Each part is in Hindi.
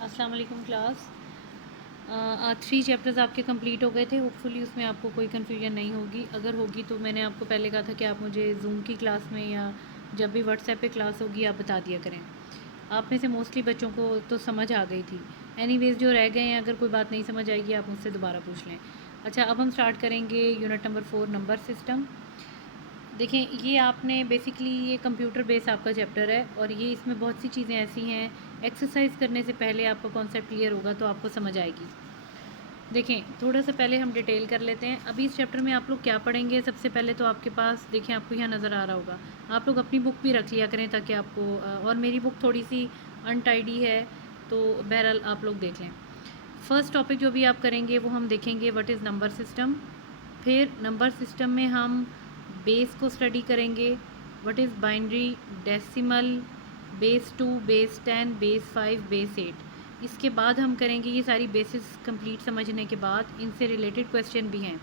अस्सलाम वालेकुम क्लास। आज 3 चैप्टर्स आपके कंप्लीट हो गए थे। होपफुली उसमें आपको कोई कन्फ्यूजन नहीं होगी। अगर होगी तो मैंने आपको पहले कहा था कि आप मुझे जूम की क्लास में या जब भी व्हाट्सएप पे क्लास होगी आप बता दिया करें। आप में से मोस्टली बच्चों को तो समझ आ गई थी। एनीवेज जो रह गए हैं, अगर कोई बात नहीं समझ आएगी आप मुझसे दोबारा पूछ लें। अच्छा, अब हम स्टार्ट करेंगे यूनिट नंबर 4 नंबर सिस्टम। देखें, ये आपने बेसिकली ये कंप्यूटर बेस आपका चैप्टर है और ये इसमें बहुत सी चीज़ें ऐसी हैं, एक्सरसाइज करने से पहले आपका कॉन्सेप्ट क्लियर होगा तो आपको समझ आएगी। देखें, थोड़ा सा पहले हम डिटेल कर लेते हैं। अभी इस चैप्टर में आप लोग क्या पढ़ेंगे, सबसे पहले तो आपके पास देखें, आपको यहाँ नज़र आ रहा होगा, आप लोग अपनी बुक भी रख लिया करें ताकि आपको और मेरी बुक थोड़ी सी अनटाइडी है तो बहरहाल आप लोग देख लें। फर्स्ट टॉपिक जो भी आप करेंगे वो हम देखेंगे व्हाट इज़ नंबर सिस्टम। फिर नंबर सिस्टम में हम बेस को स्टडी करेंगे, what is binary, decimal, base 2, base 10, base 5, base 8। इसके बाद हम करेंगे ये सारी बेसिस कंप्लीट समझने के बाद इनसे रिलेटेड क्वेश्चन भी हैं।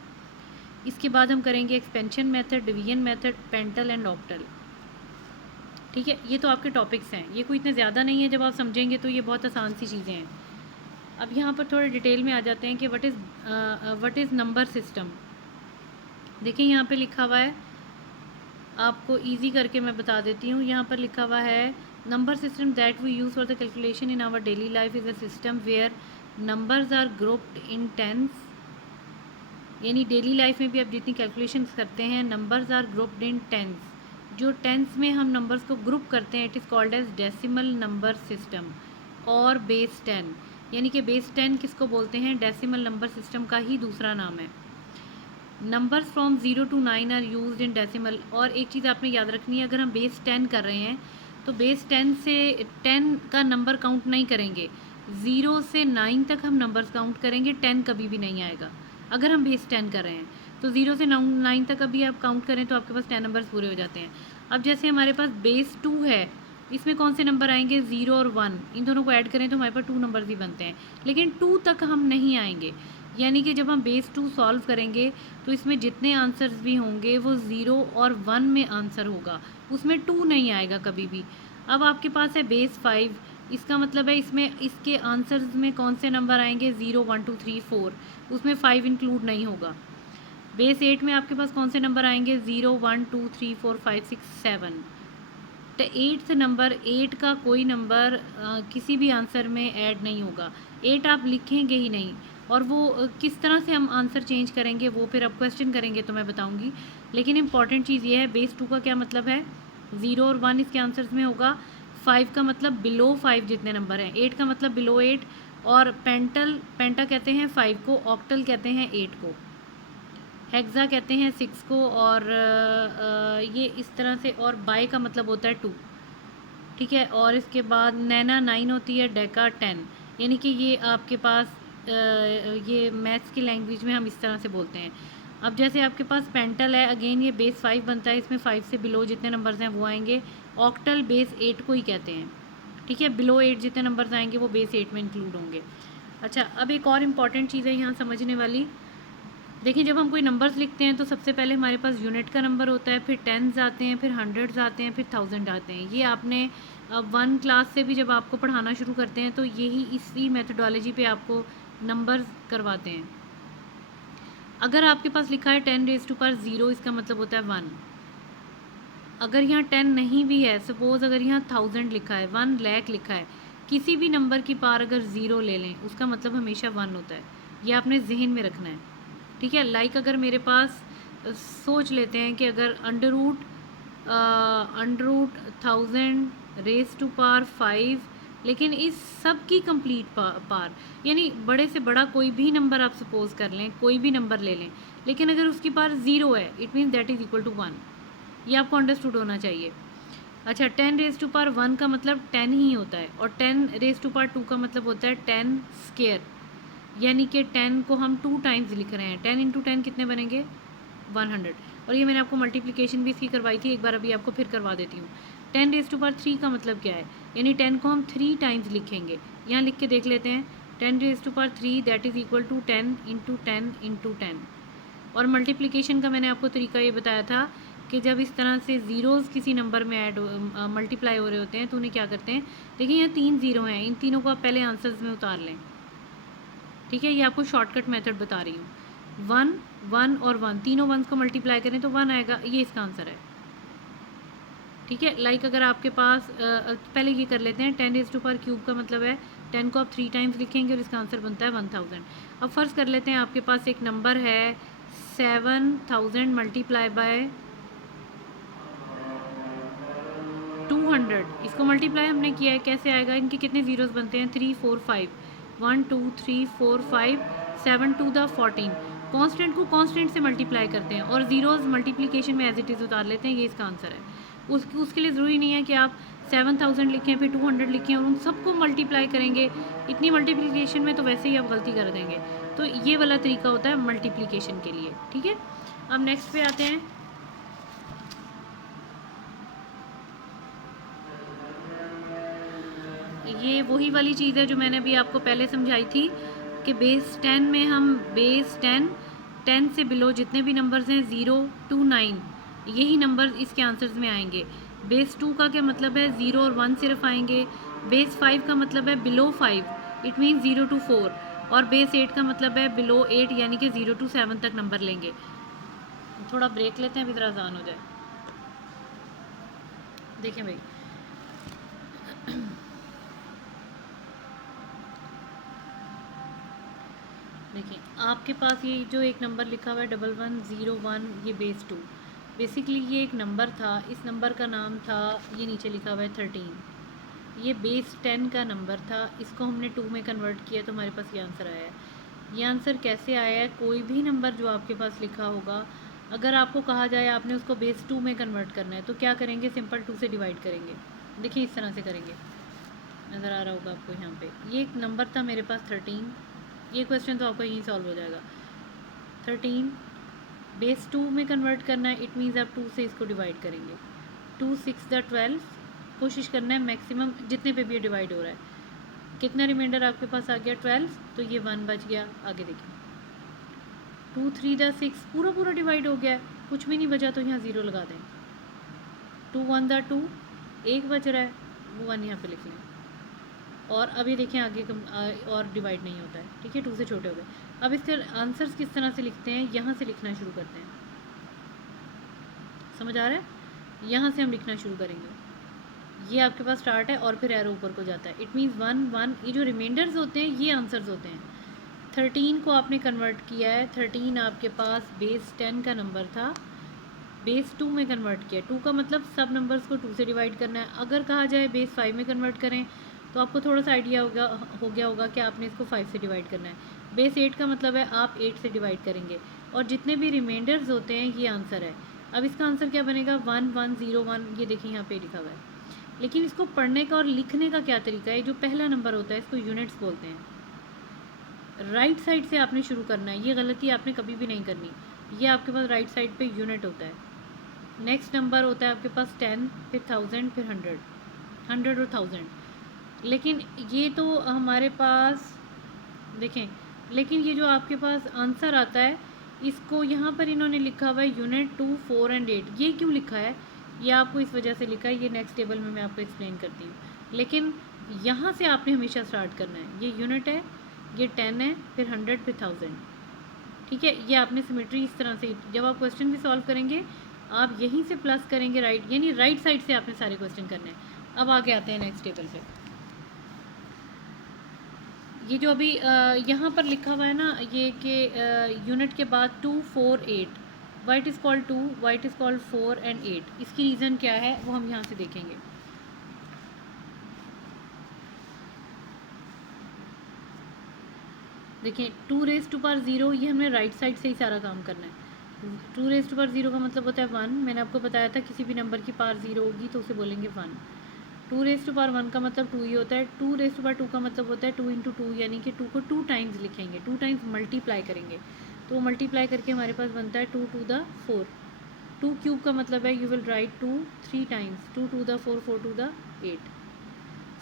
इसके बाद हम करेंगे expansion method, division method, pental and octal. ठीक है, ये तो आपके टॉपिक्स हैं, ये कोई इतने ज़्यादा नहीं है, जब आप समझेंगे तो ये बहुत आसान सी चीज़ें हैं। अब यहाँ पर थोड़े डिटेल में आ जाते हैं कि व्हाट इज़ नंबर सिस्टम। देखिए यहाँ पे लिखा हुआ है, आपको इजी करके मैं बता देती हूँ। यहाँ पर लिखा हुआ है number system that we use for the calculation in our daily life is a system where numbers are grouped in tens. यानी डेली लाइफ में भी आप जितनी कैलकुलेशंस करते हैं, numbers are grouped in tens. जो टेंस में हम नंबर्स को ग्रुप करते हैं, it is called as decimal number system और बेस 10। यानी कि बेस 10 किसको बोलते हैं, डेसिमल नंबर सिस्टम का ही दूसरा नाम है। Numbers from 0 to 9 are used in decimal. और एक चीज़ आपने याद रखनी है, अगर हम बेस 10 कर रहे हैं तो बेस 10 से 10 का नंबर काउंट नहीं करेंगे, 0 से 9 तक हम नंबर्स काउंट करेंगे, 10 कभी भी नहीं आएगा। अगर हम बेस 10 कर रहे हैं तो 0 से 9 तक अभी आप काउंट करें तो आपके पास 10 नंबर्स पूरे हो जाते हैं। अब जैसे हमारे पास बेस 2 है, इसमें कौन से नंबर आएंगे, 0 और 1, इन दोनों को ऐड करें तो हमारे पास 2 नंबर्स ही बनते हैं, लेकिन 2 तक हम नहीं आएंगे। यानी कि जब हम बेस 2 सॉल्व करेंगे तो इसमें जितने आंसर्स भी होंगे वो 0 और 1 में आंसर होगा, उसमें 2 नहीं आएगा कभी भी। अब आपके पास है बेस 5, इसका मतलब है इसमें इसके आंसर्स में कौन से नंबर आएंगे, 0 1 2 3 4, उसमें 5 इंक्लूड नहीं होगा। बेस 8 में आपके पास कौन से नंबर आएंगे, 0 1 2 3 4 5 6 7। तो 8th नंबर, 8 का कोई नंबर किसी भी आंसर में ऐड नहीं होगा, 8 आप लिखेंगे ही नहीं। और वो किस तरह से हम आंसर चेंज करेंगे वो फिर अब क्वेश्चन करेंगे तो मैं बताऊंगी। लेकिन इंपॉर्टेंट चीज़ ये है, बेस 2 का क्या मतलब है, 0 और 1 इसके आंसर्स में होगा, 5 का मतलब बिलो 5 जितने नंबर हैं, 8 का मतलब बिलो 8। और पेंटा कहते हैं 5 को, ऑक्टल कहते हैं 8 को, हेक्सा कहते हैं 6 को, और ये इस तरह से, और बाय का मतलब होता है 2। ठीक है, और इसके बाद नैना 9 होती है, डेका 10। यानी कि ये आपके पास ये मैथ्स की लैंग्वेज में हम इस तरह से बोलते हैं। अब जैसे आपके पास पेंटल है, अगेन ये बेस 5 बनता है, इसमें 5 से बिलो जितने नंबर्स हैं वो आएंगे। ऑक्टल बेस 8 को ही कहते हैं। ठीक है, बिलो 8 जितने नंबर्स आएंगे वो बेस 8 में इंक्लूड होंगे। अच्छा, अब एक और इम्पॉर्टेंट चीज़ है यहाँ समझने वाली। देखिए, जब हम कोई नंबर्स लिखते हैं तो सबसे पहले हमारे पास यूनिट का नंबर होता है, फिर टेंस आते हैं, फिर हंड्रेड्स आते हैं, फिर थाउजेंड आते हैं। ये आपने 1 क्लास से भी जब आपको पढ़ाना शुरू करते हैं तो यही इसी मेथडोलॉजी पे आपको नंबर्स करवाते हैं। अगर आपके पास लिखा है 10⁻0, इसका मतलब होता है 1। अगर यहाँ 10 नहीं भी है, सपोज़ अगर यहाँ 1000 लिखा है, 1 लाख लिखा है, किसी भी नंबर की पार अगर 0 ले लें उसका मतलब हमेशा 1 होता है। ये आपने जहन में रखना है। ठीक है, लाइक अगर मेरे पास सोच लेते हैं कि अगर under root 1000 raise to power 5, लेकिन इस सब की कंप्लीट पार, यानी बड़े से बड़ा कोई भी नंबर आप सपोज कर लें, कोई भी नंबर ले लें, लेकिन अगर उसकी पार 0 है, it means that is equal to 1। ये आपको अंडरस्टूड होना चाहिए। अच्छा, 10⁻1 का मतलब 10 ही होता है, और 10⁻2 का मतलब होता है 10 स्क्वायर। यानी कि 10 को हम 2 टाइम्स लिख रहे हैं, 10 × 10 कितने बनेंगे, 100। और ये मैंने आपको मल्टीप्लिकेशन भी इसकी करवाई थी, एक बार अभी आपको फिर करवा देती हूँ। 10⁻3 का मतलब क्या है, यानी 10 को हम 3 टाइम्स लिखेंगे। यहाँ लिख के देख लेते हैं, 10⁻3 दैट इज़ इक्वल टू 10 × 10 × 10। और मल्टीप्लिकेशन का मैंने आपको तरीका ये बताया था कि जब इस तरह से ज़ीरोज़ किसी नंबर में ऐड मल्टीप्लाई हो रहे होते हैं तो उन्हें क्या करते हैं, देखिए यहाँ 3 ज़ीरो हैं, इन तीनों को आप पहले आंसर्स में उतार लें, ठीक है। ये आपको शॉर्टकट मेथड बता रही हूँ। 1 1 और 1, तीनों वंस को मल्टीप्लाई करें तो 1 आएगा, ये इसका आंसर है, ठीक है। लाइक अगर आपके पास पहले ये कर लेते हैं, 10 रेज़ टू पावर क्यूब का मतलब है 10 को आप 3 टाइम्स लिखेंगे और इसका आंसर बनता है 1000। अब फ़र्ज़ कर लेते हैं आपके पास एक नंबर है 7000 मल्टीप्लाई बाय 200, इसको मल्टीप्लाई हमने किया है, कैसे आएगा, इनके कितने ज़ीरोज़ बनते हैं, 3 4 5, 1 2 3 4 5, 7 टू द 14। कांस्टेंट को कांस्टेंट से मल्टीप्लाई करते हैं और ज़ीरोज़ मल्टीप्लिकेशन में एज इट इज़ उतार लेते हैं, ये इसका आंसर है। उसके लिए ज़रूरी नहीं है कि आप 7000 लिखें फिर 200 लिखें और उन सबको मल्टीप्लाई करेंगे, इतनी मल्टीप्लिकेशन में तो वैसे ही आप गलती कर देंगे। तो ये वाला तरीका होता है मल्टीप्लिकेशन के लिए, ठीक है। अब नेक्स्ट पे आते हैं। ये वही वाली चीज़ है जो मैंने अभी आपको पहले समझाई थी कि बेस 10 में हम बेस 10 से बिलो जितने भी नंबर्स हैं 0 to 9, यही नंबर इसके आंसर्स में आएंगे। बेस 2 का क्या मतलब है, 0 और 1 सिर्फ आएंगे। बेस 5 का मतलब है बिलो 5, इट मीन 0 to 4, और बेस 8 का मतलब है बिलो 8, यानी कि 0 to 7 तक नंबर लेंगे। थोड़ा ब्रेक लेते हैं, अभी ज़रा आसान हो जाए। देखें भाई, देखिए आपके पास ये जो एक नंबर लिखा हुआ है 1101, ये बेस 2, बेसिकली ये एक नंबर था, इस नंबर का नाम था, ये नीचे लिखा हुआ है 13, ये बेस 10 का नंबर था, इसको हमने 2 में कन्वर्ट किया तो हमारे पास ये आंसर आया है। ये आंसर कैसे आया है, कोई भी नंबर जो आपके पास लिखा होगा, अगर आपको कहा जाए आपने उसको बेस 2 में कन्वर्ट करना है तो क्या करेंगे, सिंपल 2 से डिवाइड करेंगे। देखिए इस तरह से करेंगे, नज़र आ रहा होगा आपको यहाँ पे, ये एक नंबर था मेरे पास 13, ये क्वेश्चन तो आपका यहीं सॉल्व हो जाएगा। 13 बेस 2 में कन्वर्ट करना है, इट मीन्स आप 2 से इसको डिवाइड करेंगे। 2 6 द 12, कोशिश करना है मैक्सिमम जितने पे भी ये डिवाइड हो रहा है। कितना रिमाइंडर आपके पास आ गया, 12, तो ये 1 बच गया। आगे देखिए 2 3 द 6, पूरा पूरा डिवाइड हो गया, कुछ भी नहीं बचा तो यहाँ 0 लगा दें। 2 1 द 2, एक बच रहा है, वो 1 यहाँ पे लिख लें। और अभी देखें आगे और डिवाइड नहीं होता है, ठीक है, 2 से छोटे हो गए। अब इसके आंसर्स किस तरह से लिखते हैं, यहाँ से लिखना शुरू करते हैं, समझ आ रहा है, यहाँ से हम लिखना शुरू करेंगे। ये आपके पास स्टार्ट है और फिर एरो ऊपर को जाता है, इट मीन्स 1 1, ये जो रिमाइंडर्स होते हैं ये आंसर्स होते हैं। 13 को आपने कन्वर्ट किया है, 13 आपके पास बेस 10 का नंबर था, बेस 2 में कन्वर्ट किया। 2 का मतलब सब नंबर्स को 2 से डिवाइड करना है। अगर कहा जाए बेस 5 में कन्वर्ट करें तो आपको थोड़ा सा आइडिया हो गया होगा कि आपने इसको 5 से डिवाइड करना है। बेस 8 का मतलब है आप 8 से डिवाइड करेंगे, और जितने भी रिमाइंडर्स होते हैं ये आंसर है। अब इसका आंसर क्या बनेगा, 1 1 0 1, ये देखिए यहाँ पे लिखा हुआ है। लेकिन इसको पढ़ने का और लिखने का क्या तरीका है, जो पहला नंबर होता है इसको यूनिट्स बोलते हैं। राइट साइड से आपने शुरू करना है, ये गलती आपने कभी भी नहीं करनी। ये आपके पास राइट साइड पे यूनिट होता है। नेक्स्ट नंबर होता है आपके पास 10, फिर 1000, फिर 100, 100 और 1000। लेकिन ये तो हमारे पास देखें, लेकिन ये जो आपके पास आंसर आता है इसको यहाँ पर इन्होंने लिखा हुआ है यूनिट 2 4 एंड 8। ये क्यों लिखा है, ये आपको इस वजह से लिखा है, ये नेक्स्ट टेबल में मैं आपको एक्सप्लेन करती हूँ। लेकिन यहाँ से आपने हमेशा स्टार्ट करना है, ये यूनिट है, ये 10 है, फिर 100, फिर 1000, ठीक है। ये आपने सिमेट्री इस तरह से, जब आप क्वेश्चन भी सॉल्व करेंगे आप यहीं से प्लस करेंगे, राइट, यानी राइट साइड से आपने सारे क्वेश्चन करने हैं। अब आगे आते हैं नेक्स्ट टेबल पे। ये जो अभी यहाँ पर लिखा हुआ है ना, ये कि यूनिट के बाद 2 4 8, why it is called 2, why it is called 4 and 8, इसकी रीज़न क्या है वो हम यहाँ से देखेंगे। देखिए 2 रेज़ टू पावर 0, ये हमें राइट साइड से ही सारा काम करना है। 2 रेज़ टू पावर 0 का मतलब होता है 1, मैंने आपको बताया था किसी भी नंबर की पावर 0 होगी तो उसे बोलेंगे 1। 2 रेज़ टू पावर 1 का मतलब 2 ही होता है। 2 रेज़ टू पावर 2 का मतलब होता है 2 इंटू 2, यानी कि 2 को 2 टाइम्स लिखेंगे, 2 टाइम्स मल्टीप्लाई करेंगे, तो मल्टीप्लाई करके हमारे पास बनता है 2 टू द 4। 2 क्यूब का मतलब है you will write 2 3 times, 2 to the 4, 4 to the 8।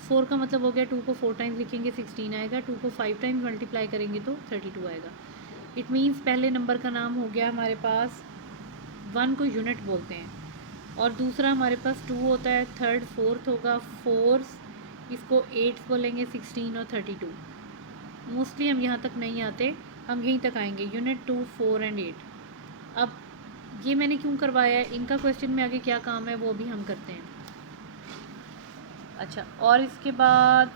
4 का मतलब हो गया 2 को 4 टाइम्स लिखेंगे 16 आएगा, 2 को 5 टाइम्स मल्टीप्लाई करेंगे तो 32 आएगा। इट मीन्स पहले नंबर का नाम हो गया हमारे पास 1 को यूनिट बोलते हैं। और दूसरा हमारे पास 2 होता है, थर्ड फोर्थ होगा, फोर्स इसको 8 बोलेंगे, 16 और 32। मोस्टली हम यहाँ तक नहीं आते, हम यहीं तक आएंगे, यूनिट 2, 4 एंड 8। अब ये मैंने क्यों करवाया है, इनका क्वेश्चन में आगे क्या काम है वो भी हम करते हैं। अच्छा, और इसके बाद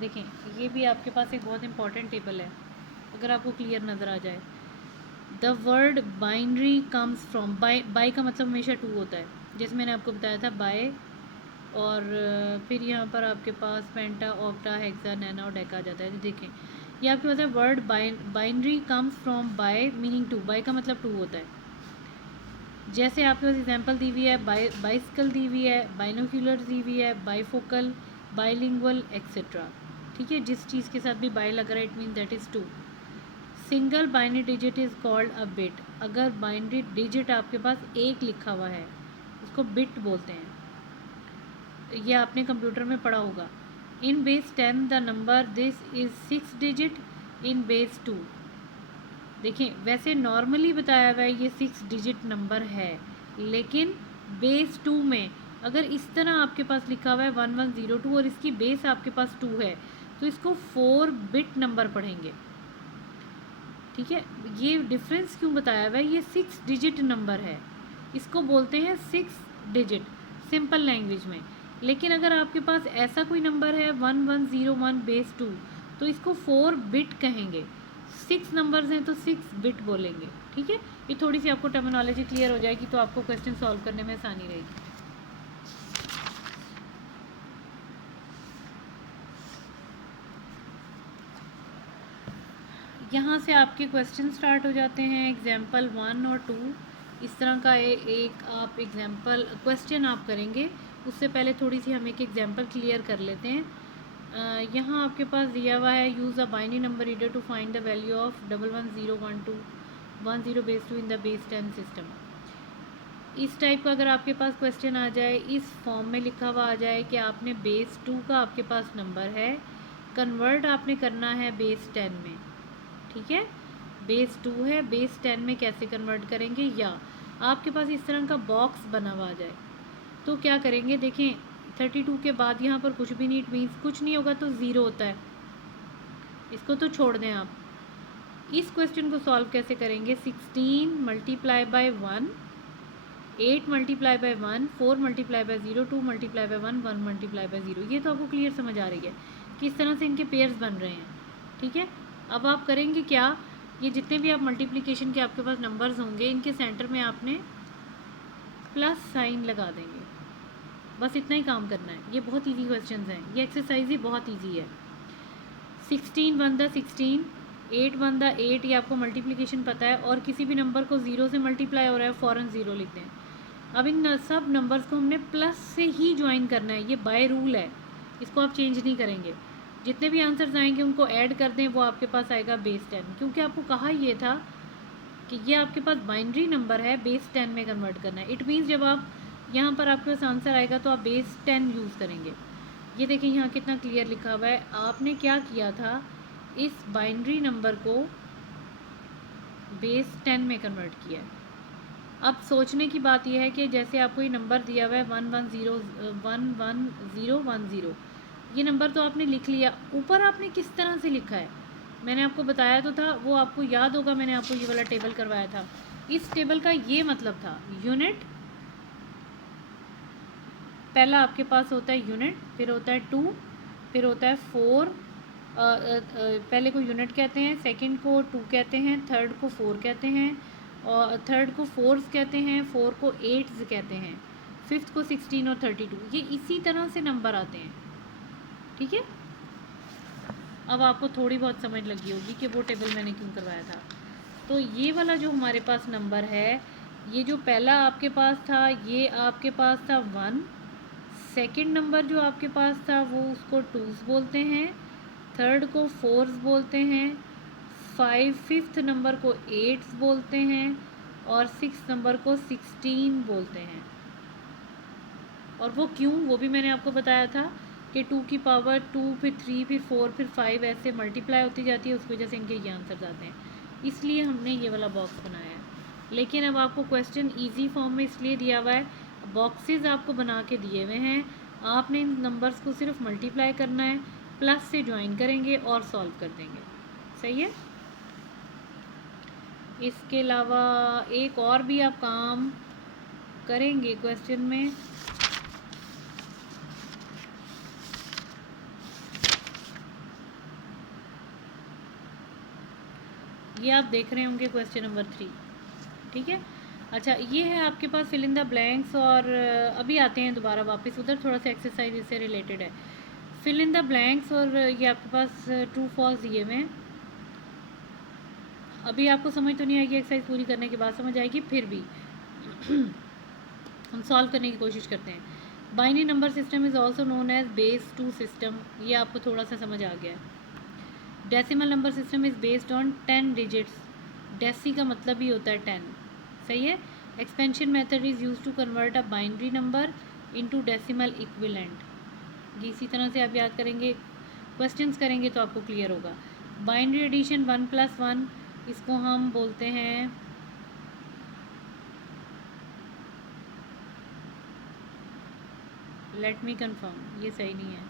देखें, ये भी आपके पास एक बहुत इंपॉर्टेंट टेबल है, अगर आपको क्लियर नज़र आ जाए। The word binary comes from, bi का मतलब हमेशा 2 होता है, जैसे मैंने आपको बताया था बाय, और फिर यहाँ पर आपके पास पेंटा, ऑक्टा, हेक्सा, नैना और डेका आ जाता है। देखें, ये आपके पास है word binary comes from bi meaning 2, bi का मतलब 2 होता है। जैसे आपके पास एग्जांपल दी हुई है, बाइसिकल दी हुई है, बाइनोक्यूलर दी हुई है, बाइफोकल, बाइलिंगुअल एक्सेट्रा। ठीक है, जिस चीज़ के साथ भी बाय लग रहा है it mean that is 2। Single binary digit is called a bit, अगर बाइनरी डिजिट आपके पास एक लिखा हुआ है उसको बिट बोलते हैं। ये आपने कंप्यूटर में पढ़ा होगा। In base 10 the number this is 6 digit in base 2। देखिए, वैसे नॉर्मली बताया हुआ है ये 6 डिजिट नंबर है, लेकिन बेस 2 में अगर इस तरह आपके पास लिखा हुआ है 1102 और इसकी बेस आपके पास 2 है तो इसको 4 बिट नंबर पढ़ेंगे। ठीक है, ये डिफरेंस क्यों बताया हुआ है, ये 6 डिजिट नंबर है, इसको बोलते हैं 6 डिजिट सिंपल लैंग्वेज में। लेकिन अगर आपके पास ऐसा कोई नंबर है 1101 बेस 2 तो इसको 4 बिट कहेंगे। 6 नंबर्स हैं तो 6 बिट बोलेंगे। ठीक है, ये थोड़ी सी आपको टर्मिनोलॉजी क्लियर हो जाएगी तो आपको क्वेश्चन सॉल्व करने में आसानी रहेगी। यहाँ से आपके क्वेश्चन स्टार्ट हो जाते हैं, एग्जाम्पल 1 और 2 इस तरह का एक आप एग्जाम्पल क्वेश्चन आप करेंगे। उससे पहले थोड़ी सी हम एक एग्जाम्पल क्लियर कर लेते हैं। यहाँ आपके पास दिया हुआ है, use a binary number reader to find the value of 1101210 base 2 in the base 10 system. इस टाइप का अगर आपके पास क्वेश्चन आ जाए, इस फॉर्म में लिखा हुआ आ जाए कि आपने बेस 2 का आपके पास नंबर है, कन्वर्ट आपने करना है बेस 10 में। ठीक है, बेस 2 है, बेस 10 में कैसे कन्वर्ट करेंगे, या आपके पास इस तरह का बॉक्स बना हुआ आ जाए तो क्या करेंगे। देखें, 32 के बाद यहाँ पर कुछ भी नहीं, इट मीन्स कुछ नहीं होगा तो 0 होता है, इसको तो छोड़ दें आप। इस क्वेश्चन को सॉल्व कैसे करेंगे, 16 multiply by 1, 8 multiply by 1, 4 multiply by 0, 2 multiply by 1, 1 multiply by 0। ये तो आपको क्लियर समझ आ रही है कि इस तरह से इनके पेयर्स बन रहे हैं। ठीक है, अब आप करेंगे क्या, ये जितने भी आप मल्टीप्लिकेशन के आपके पास नंबर्स होंगे इनके सेंटर में आपने प्लस साइन लगा देंगे, बस इतना ही काम करना है। ये बहुत इजी क्वेश्चंस हैं, ये एक्सरसाइज ही बहुत इजी है। 16 वन द 16, 8 वन द 8, ये आपको मल्टीप्लिकेशन पता है, और किसी भी नंबर को 0 से मल्टीप्लाई हो रहा है फ़ौरन 0 लिख दें। अब इन सब नंबर्स को हमने प्लस से ही ज्वाइन करना है, ये बाय रूल है, इसको आप चेंज नहीं करेंगे। जितने भी आंसर्स आएंगे उनको ऐड कर दें, वो आपके पास आएगा बेस 10, क्योंकि आपको कहा ये था कि ये आपके पास बाइनरी नंबर है, बेस 10 में कन्वर्ट करना है। इट मीन्स जब आप यहाँ पर आपके पास आंसर आएगा तो आप बेस 10 यूज़ करेंगे। ये देखें यहाँ कितना क्लियर लिखा हुआ है, आपने क्या किया था, इस बाइनरी नंबर को बेस 10 में कन्वर्ट किया है। अब सोचने की बात यह है कि जैसे आपको ये नंबर दिया हुआ है 11010, ये नंबर तो आपने लिख लिया, ऊपर आपने किस तरह से लिखा है मैंने आपको बताया तो था, वो आपको याद होगा, मैंने आपको ये वाला टेबल करवाया था। इस टेबल का ये मतलब था, यूनिट पहला आपके पास होता है यूनिट, फिर होता है 2, फिर होता है 4, पहले को यूनिट कहते हैं, सेकंड को 2 कहते हैं, थर्ड को 4 कहते हैं, और थर्ड को 4s कहते हैं, 4 को 8s कहते हैं, फिफ्थ को 16 और 32। ये इसी तरह से नंबर आते हैं। ठीक है, अब आपको थोड़ी बहुत समझ लगी होगी कि वो टेबल मैंने क्यों करवाया था। तो ये वाला जो हमारे पास नंबर है, ये जो पहला आपके पास था, ये आपके पास था 1, सेकंड नंबर जो आपके पास था वो उसको 2s बोलते हैं, थर्ड को 4s बोलते हैं, फिफ्थ नंबर को 8s बोलते हैं, और 6 नंबर को 16 बोलते हैं। और वो क्यों, वो भी मैंने आपको बताया था कि 2 की पावर 2, फिर 3, फिर 4, फिर 5 ऐसे मल्टीप्लाई होती जाती है, उसकी वजह से इनके ये आंसर आते हैं। इसलिए हमने ये वाला बॉक्स बनाया है। लेकिन अब आपको क्वेश्चन इजी फॉर्म में इसलिए दिया हुआ है, बॉक्सेस आपको बना के दिए हुए हैं, आपने इन नंबर्स को सिर्फ मल्टीप्लाई करना है, प्लस से ज्वाइन करेंगे और सॉल्व कर देंगे। सही है। इसके अलावा एक और भी आप काम करेंगे क्वेश्चन में, ये आप देख रहे होंगे क्वेश्चन नंबर 3। ठीक है। अच्छा, ये है आपके पास फिल इन द ब्लैंक्स, और अभी आते हैं दोबारा वापस उधर, थोड़ा सा एक्सरसाइज इससे रिलेटेड है। फिल इन द ब्लैंक्स, और ये आपके पास ट्रू फॉल्स दिए हुए हैं। अभी आपको समझ तो नहीं आएगी, एक्सरसाइज पूरी करने के बाद समझ आएगी, फिर भी हम सॉल्व करने की कोशिश करते हैं। Binary number system is also known as base 2 system, ये आपको थोड़ा सा समझ आ गया है। Decimal number system is based on 10 digits, deci का मतलब ही होता है 10। सही है। Expansion method is use to convert a binary number into decimal equivalent. इसी तरह से आप याद करेंगे, क्वेश्चंस करेंगे तो आपको क्लियर होगा। बाइनरी एडिशन 1+1, इसको हम बोलते हैं लेट मी कंफर्म, ये सही नहीं है।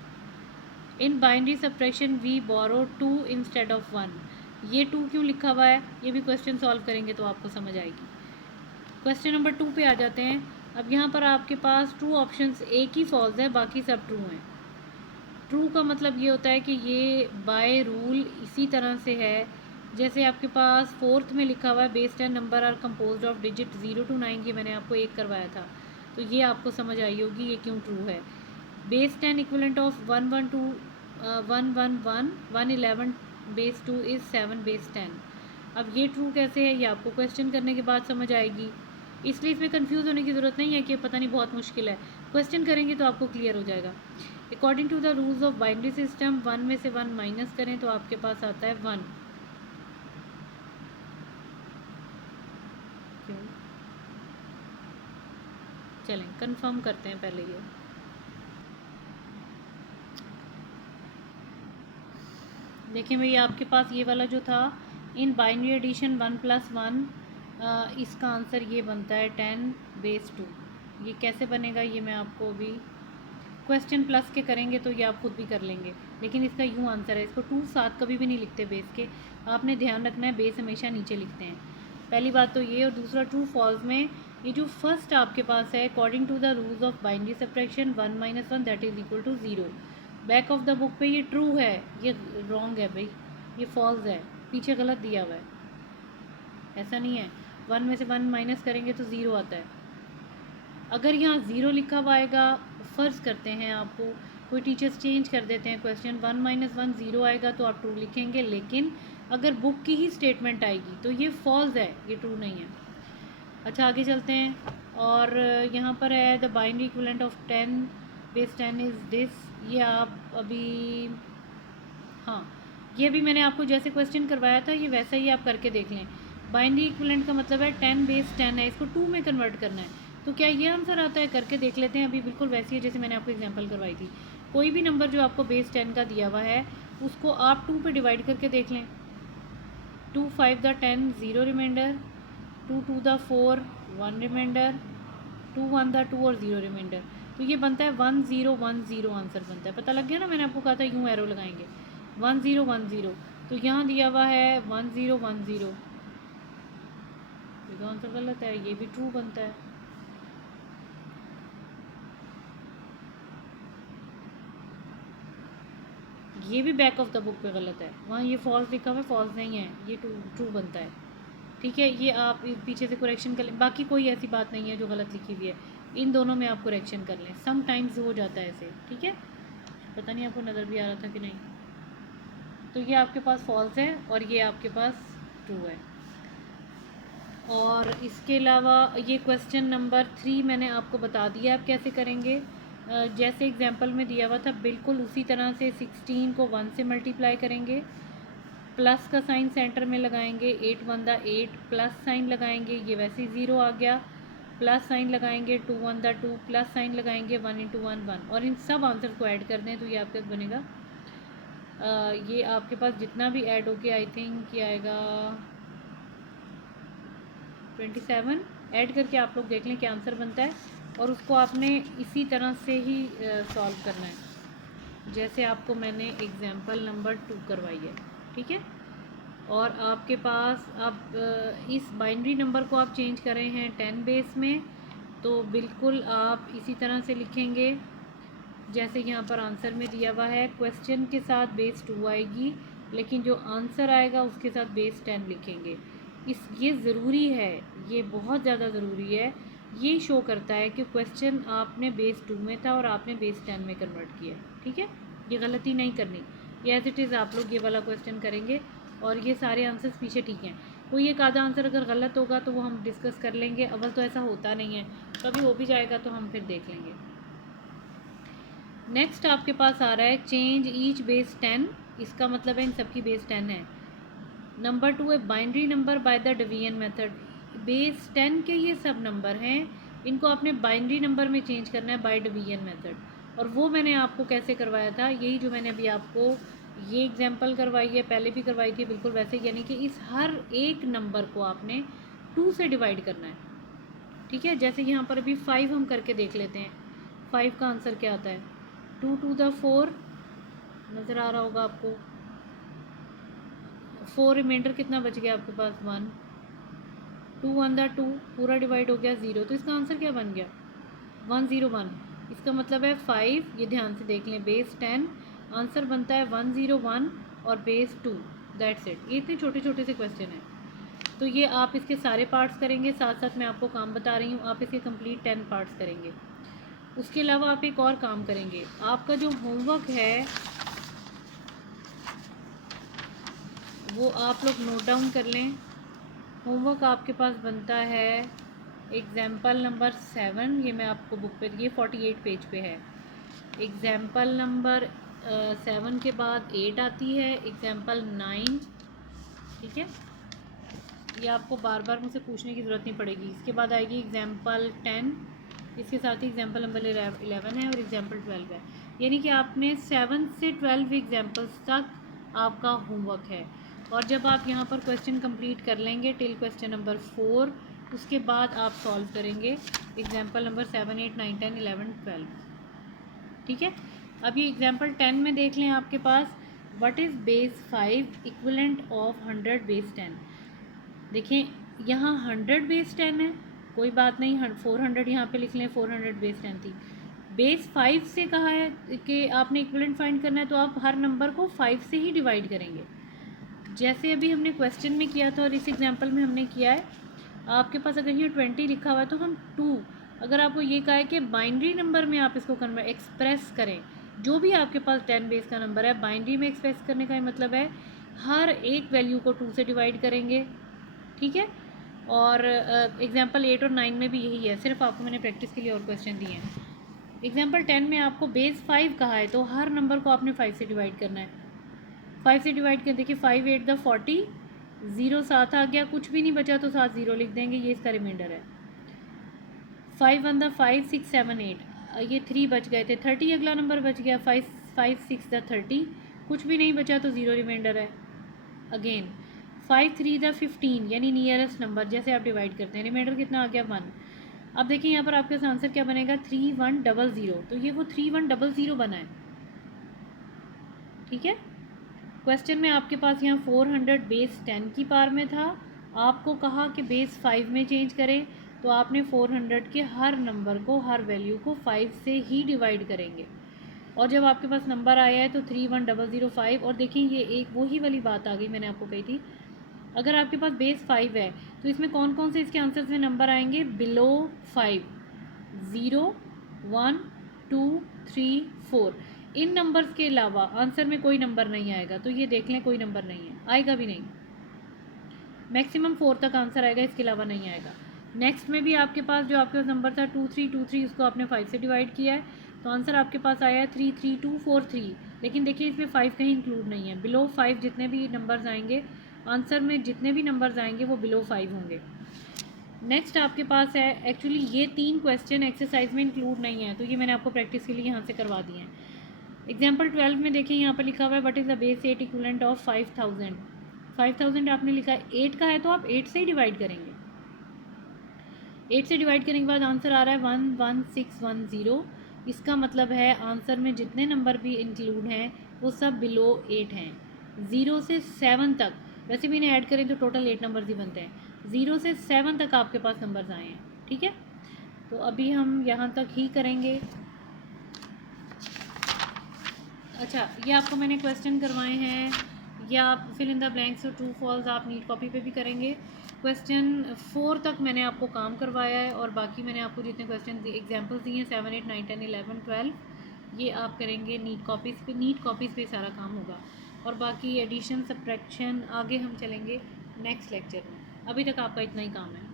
In binary subtraction we borrow 2 instead of 1, ये 2 क्यों लिखा हुआ है, ये भी क्वेश्चन सॉल्व करेंगे तो आपको समझ आएगी। क्वेश्चन नंबर 2 पे आ जाते हैं। अब यहाँ पर आपके पास 2 ऑप्शंस, एक ही फॉल्स है, बाकी सब ट्रू हैं। ट्रू का मतलब ये होता है कि ये बाय रूल इसी तरह से है जैसे आपके पास 4th में लिखा हुआ है, base 10 number are composed of digit 0 to 9, ये मैंने आपको एक करवाया था, तो ये आपको समझ आई होगी ये क्यों ट्रू है। Base 10 equivalent of 112 111 111 base 2 is 7 base 10। अब ये ट्रू कैसे है, ये आपको क्वेश्चन करने के बाद समझ आएगी, इसलिए इसमें कंफ्यूज होने की ज़रूरत नहीं है कि पता नहीं बहुत मुश्किल है, क्वेश्चन करेंगे तो आपको क्लियर हो जाएगा। According to the rules of binary system, 1 में से 1 माइनस करें तो आपके पास आता है 1। क्यों, चलें कंफर्म करते हैं पहले ये। देखिए भैया, आपके पास ये वाला जो था, इन बाइनरी एडिशन 1+1, इसका आंसर ये बनता है 10 बेस 2। ये कैसे बनेगा ये मैं आपको अभी, क्वेश्चन प्लस के करेंगे तो ये आप खुद भी कर लेंगे, लेकिन इसका यूँ आंसर है। इसको 2 साथ कभी भी नहीं लिखते बेस के, आपने ध्यान रखना है बेस हमेशा नीचे लिखते हैं। पहली बात तो ये, और दूसरा ट्रू फॉल्स में ये जो फर्स्ट आपके पास है, according to the rules of binary subtraction 1 - 1 that is equal to 0, back of the book पे ये ट्रू है, ये रॉन्ग है भाई, ये फॉल्स है, पीछे गलत दिया हुआ है, ऐसा नहीं है। 1 में से 1 माइनस करेंगे तो 0 आता है। अगर यहाँ 0 लिखा हुआ आएगा, फ़र्ज़ करते हैं आपको कोई टीचर्स चेंज कर देते हैं क्वेश्चन, 1 - 1 0 आएगा तो आप ट्रू लिखेंगे, लेकिन अगर बुक की ही स्टेटमेंट आएगी तो ये फॉल्स है, ये ट्रू नहीं है। अच्छा, आगे चलते हैं, और यहाँ पर है the binary equivalent of 10 base 10 is this, ये आप अभी, हाँ, ये भी मैंने आपको जैसे क्वेश्चन करवाया था ये वैसा ही आप करके देख लें। बाइनरी इक्विवेलेंट का मतलब है 10 बेस 10 है, इसको 2 में कन्वर्ट करना है, तो क्या ये आंसर आता है, करके देख लेते हैं। अभी बिल्कुल वैसी है जैसे मैंने आपको एग्जांपल करवाई थी। कोई भी नंबर जो आपको बेस 10 का दिया हुआ है उसको आप 2 पे डिवाइड करके देख लें। 2 5 the 10 0 remainder, 2 2 the 4 1 remainder, 2 1 the 2 और 0 रिमाइंडर, तो ये बनता है 1 0 1 0 आंसर बनता है। पता लग गया ना, मैंने आपको कहा था यूँ एरो लगाएंगे, 1 0 1 0, तो यहाँ दिया हुआ है 1 0 1 0, ये तो आंसर गलत है, ये भी ट्रू बनता है। ये भी बैक ऑफ द बुक पे गलत है, वहाँ ये फॉल्स लिखा हुआ है, फॉल्स नहीं है, ये ट्रू बनता है। ठीक है, ये आप पीछे से करेक्शन कर लें, बाकी कोई ऐसी बात नहीं है जो गलत लिखी हुई है, इन दोनों में आप करेक्शन कर लें, सम टाइम्स हो जाता है ऐसे। ठीक है, पता नहीं आपको नज़र भी आ रहा था कि नहीं। तो ये आपके पास फॉल्स है और ये आपके पास ट्रू है। और इसके अलावा ये क्वेश्चन नंबर 3 मैंने आपको बता दिया आप कैसे करेंगे, जैसे एग्जांपल में दिया हुआ था बिल्कुल उसी तरह से 16 को 1 से मल्टीप्लाई करेंगे, प्लस का साइन सेंटर में लगाएंगे, 8 1 द 8 प्लस साइन लगाएंगे, ये वैसे ही 0 आ गया, प्लस साइन लगाएंगे, 2 1 द 2 प्लस साइन लगाएंगे, 1 × 1 1, और इन सब आंसर को ऐड कर दें तो ये आपके बनेगा, ये आपके पास जितना भी ऐड हो के आई थिंक ये आएगा 27 ऐड करके आप लोग देख लें क्या आंसर बनता है, और उसको आपने इसी तरह से ही सॉल्व करना है जैसे आपको मैंने एग्जाम्पल नंबर 2 करवाई है, ठीक है। और आपके पास अब इस बाइनरी नंबर को आप चेंज कर रहे हैं 10 बेस में, तो बिल्कुल आप इसी तरह से लिखेंगे जैसे यहाँ पर आंसर में दिया हुआ है। क्वेश्चन के साथ बेस 2 आएगी, लेकिन जो आंसर आएगा उसके साथ बेस 10 लिखेंगे। ये ज़रूरी है, ये बहुत ज़्यादा ज़रूरी है। ये शो करता है कि क्वेश्चन आपने बेस 2 में था और आपने बेस 10 में कन्वर्ट किया, ठीक है। ये गलती नहीं करनी, ये एज इट इज़ आप लोग ये वाला क्वेश्चन करेंगे और ये सारे आंसर्स पीछे ठीक हैं। कोई एक आधा आंसर अगर गलत होगा तो वो हम डिस्कस कर लेंगे, अव्वल तो ऐसा होता नहीं है, कभी हो भी जाएगा तो हम फिर देख लेंगे। नेक्स्ट आपके पास आ रहा है चेंज ईच बेस 10, इसका मतलब है इन सबकी बेस 10 है। नंबर 2 है binary number by the division method. Base 10 के ये सब नंबर हैं, इनको आपने बाइनरी नंबर में चेंज करना है बाय डिवीजन मेथड, और वो मैंने आपको कैसे करवाया था, यही जो मैंने अभी आपको ये एग्जांपल करवाई है, पहले भी करवाई थी बिल्कुल वैसे, यानी कि इस हर एक नंबर को आपने 2 से डिवाइड करना है, ठीक है। जैसे यहाँ पर अभी 5 हम करके देख लेते हैं, 5 का आंसर क्या आता है, 2 to the 4 नज़र आ रहा होगा आपको, 4 रिमाइंडर कितना बच गया आपके पास 1, 2 1 the 2 पूरा डिवाइड हो गया 0, तो इसका आंसर क्या बन गया 101। इसका मतलब है 5, ये ध्यान से देख लें, बेस 10 आंसर बनता है 101 और बेस 2, दैट्स इट। ये इतने छोटे छोटे से क्वेश्चन हैं, तो ये आप इसके सारे पार्ट्स करेंगे, साथ साथ मैं आपको काम बता रही हूँ, आप इसके कंप्लीट 10 पार्ट्स करेंगे। उसके अलावा आप एक और काम करेंगे, आपका जो होमवर्क है वो आप लोग नोट डाउन कर लें। होमवर्क आपके पास बनता है एग्ज़ाम्पल नंबर 7, ये मैं आपको बुक पे, ये 48 पेज पे है। एग्ज़ाम्पल नंबर 7 के बाद 8 आती है, एग्ज़ाम्पल 9, ठीक है। ये आपको बार बार मुझसे पूछने की ज़रूरत नहीं पड़ेगी। इसके बाद आएगी एग्ज़ाम्पल 10, इसके साथ ही एग्ज़ाम्पल नंबर 11 है और एग्ज़ाम्पल 12 है, यानी कि आपने 7 से 12 एग्ज़ाम्पल्स तक आपका होमवर्क है। और जब आप यहाँ पर क्वेश्चन कंप्लीट कर लेंगे टिल क्वेश्चन नंबर 4, उसके बाद आप सॉल्व करेंगे एग्ज़ाम्पल नंबर 7 8 9 10 11 12, ठीक है। अब ये एग्ज़ाम्पल 10 में देख लें आपके पास, what is base 5 equivalent of 100 base 10। देखिए यहाँ 100 बेस 10 है, कोई बात नहीं, 400 यहाँ पे लिख लें, 400 बेस 10 थी। बेस 5 से कहा है कि आपने इक्विवेलेंट फाइंड करना है, तो आप हर नंबर को 5 से ही डिवाइड करेंगे, जैसे अभी हमने क्वेश्चन में किया था और इस एग्जांपल में हमने किया है। आपके पास अगर ये 20 लिखा हुआ है तो हम 2, अगर आपको ये कहा है कि बाइनरी नंबर में आप इसको एक्सप्रेस करें, जो भी आपके पास 10 बेस का नंबर है बाइनरी में एक्सप्रेस करने का मतलब है हर एक वैल्यू को 2 से डिवाइड करेंगे, ठीक है। और एग्जाम्पल 8 और 9 में भी यही है, सिर्फ आपको मैंने प्रैक्टिस के लिए और क्वेश्चन दिए हैं। एग्जाम्पल 10 में आपको बेस 5 कहा है, तो हर नंबर को आपने 5 से डिवाइड करना है। 5 से डिवाइड कर, देखिए 5 8 द 40, 0 साथ आ गया, कुछ भी नहीं बचा तो साथ 0 लिख देंगे, ये इसका रिमाइंडर है। 5 1 द 5 6 7 8, ये 3 बच गए थे, 30 अगला नंबर बच गया, 5 5 6 द 30, कुछ भी नहीं बचा तो 0 रिमाइंडर है। अगेन 5 3 द 15, यानी नियरेस्ट नंबर, जैसे आप डिवाइड करते हैं रिमाइंडर कितना आ गया 1। अब देखिए यहाँ पर आपके पास आंसर क्या बनेगा 3100, तो ये वो 3100 बना है, ठीक है। क्वेश्चन में आपके पास यहाँ 400 बेस 10 की पावर में था, आपको कहा कि बेस 5 में चेंज करें, तो आपने 400 के हर नंबर को, हर वैल्यू को 5 से ही डिवाइड करेंगे। और जब आपके पास नंबर आया है तो 31005, और देखिए ये एक वही वाली बात आ गई मैंने आपको कही थी, अगर आपके पास बेस 5 है तो इसमें कौन कौन से इसके आंसर्स में नंबर आएंगे बिलो 5, 0 1 2 3 4, इन नंबर्स के अलावा आंसर में कोई नंबर नहीं आएगा, तो ये देख लें कोई नंबर नहीं है, आएगा भी नहीं, मैक्सिमम 4 तक आंसर आएगा, इसके अलावा नहीं आएगा। नेक्स्ट में भी आपके पास जो आपके पास नंबर था 2323, उसको आपने 5 से डिवाइड किया है, तो आंसर आपके पास आया है 33243, लेकिन देखिए इसमें 5 कहीं इंक्लूड नहीं है। बिलो 5 जितने भी नंबर्स आएंगे, आंसर में जितने भी नंबर्स आएंगे वो बिलो 5 होंगे। नेक्स्ट आपके पास है, एक्चुअली ये 3 क्वेश्चन एक्सरसाइज में इंक्लूड नहीं है, तो ये मैंने आपको प्रैक्टिस के लिए यहाँ से करवा दिए हैं। एग्जाम्पल 12 में देखिए यहाँ पर लिखा हुआ है what is the base 8 equivalent of 5000। 5000 आपने लिखा है, 8 का है तो आप 8 से ही डिवाइड करेंगे, 8 से डिवाइड करने के बाद आंसर आ रहा है 11610। इसका मतलब है आंसर में जितने नंबर भी इंक्लूड हैं वो सब बिलो 8 हैं। 0 से 7 तक, वैसे भी इन्हें ऐड करें तो टोटल 8 नंबर्स ही बनते हैं। 0 से 7 तक आपके पास नंबर्स आए हैं, ठीक है। तो अभी हम यहाँ तक ही करेंगे। अच्छा, ये आपको मैंने क्वेश्चन करवाए हैं, या आप फिल इन द ब्लैंक्स और ट्रू फॉल्स आप नीट कॉपी पे भी करेंगे। क्वेश्चन 4 तक मैंने आपको काम करवाया है, और बाकी मैंने आपको जितने क्वेश्चन एग्जांपल्स दिए हैं 7, 8, 9, 10, 11, 12, ये आप करेंगे नीट कॉपीज़ पे। नीट कॉपीज़ पे सारा काम होगा, और बाकी एडिशन सब्ट्रैक्शन आगे हम चलेंगे नेक्स्ट लेक्चर में। अभी तक आपका इतना ही काम है।